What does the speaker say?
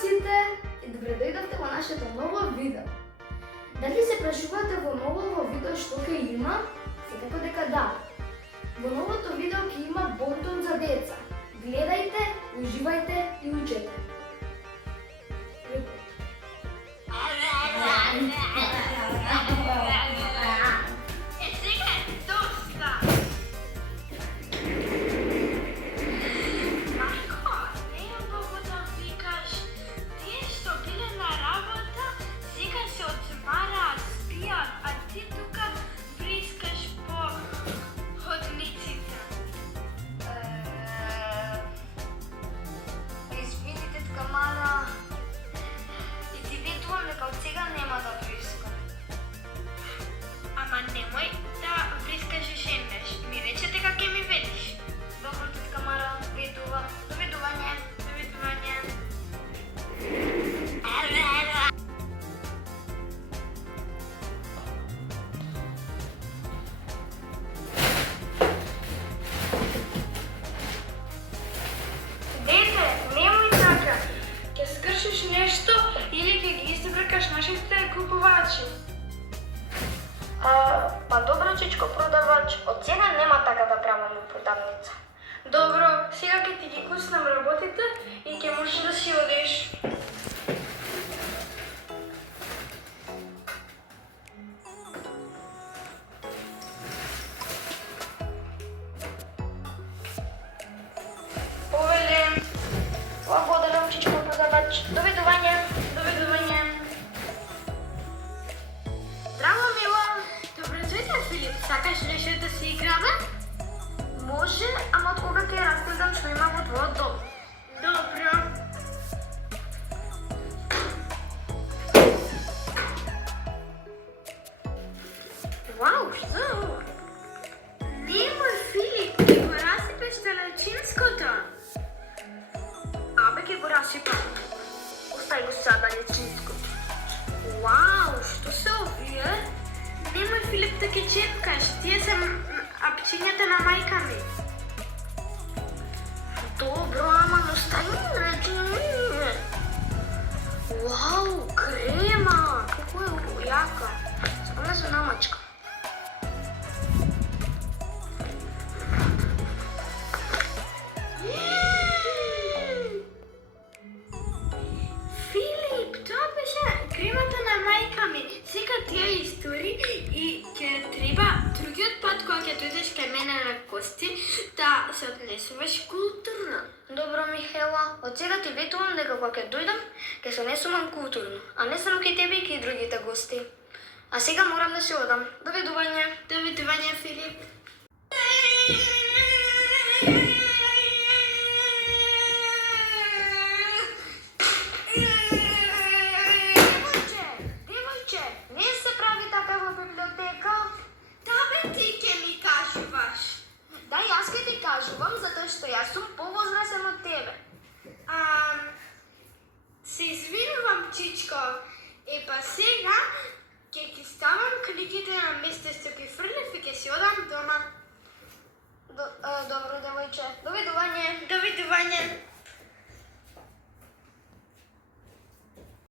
сите и добре дојдовте во нашето ново видео. Дали се прашувате во новото видео што ќе има? Секако дека да. Во новото видео ќе има бонтон за деца. Гледајте, уживајте и учете. Немој да врискаш и шемнеш. Ми рече дека ќе ми велиш. Добро, тетка Мара, ведува. Довидување. Довидување. Дете, немој така. Ќе скршиш нешто или ќе ги избркаш нашите купувачи. Па добро, чичко продавач, од сега нема така да правам во продавница. Добро, сега ќе ти ги куснам работите и ќе можеш да си одиш. Повелем. Благодарам, чичко продавач. Довидување. Довидување. Здраво, мила. Добро дојде, Филип. Сакаш нешто да си играме? Може, ама од кога ќе разгледам што има во твојот дом. Добро. Вау, што е ова? Немој, Филип, ќе го расипеш далечинското. Абе, ќе го расипам. Остави го сега далечинското. Вау, што се овие? Немој, Филип, да ќе чепкаш. Тие се апчињата на мајка ми. Добро, ама не остави речи. Вау, крема! Како е јака. Само не се намачка. Филип, тоа беше кремата на мајка ми. Сега тие истори и ќе треба другиот пат кога ќе дојдеш кај мене на гости да се однесуваш културно. Добро, Михела, од сега ти ветувам дека кога ќе дојдам, ќе се однесувам културно, а не само кај тебе и кај другите гости. А сега морам да се одам. Довидување. Довидување, Филип. Девојче, не се прави така во библиотека. Да, бе, ти ќе ми кажуваш. Да, јас ќе ти кажувам, затоа што јас сум повозрасен од тебе. Се извинувам, чичко. Епа сега ќе ги ставам книгите на место што ги фрлев и ќе си одам дома. Добро, девојче. Довидување. Довидување.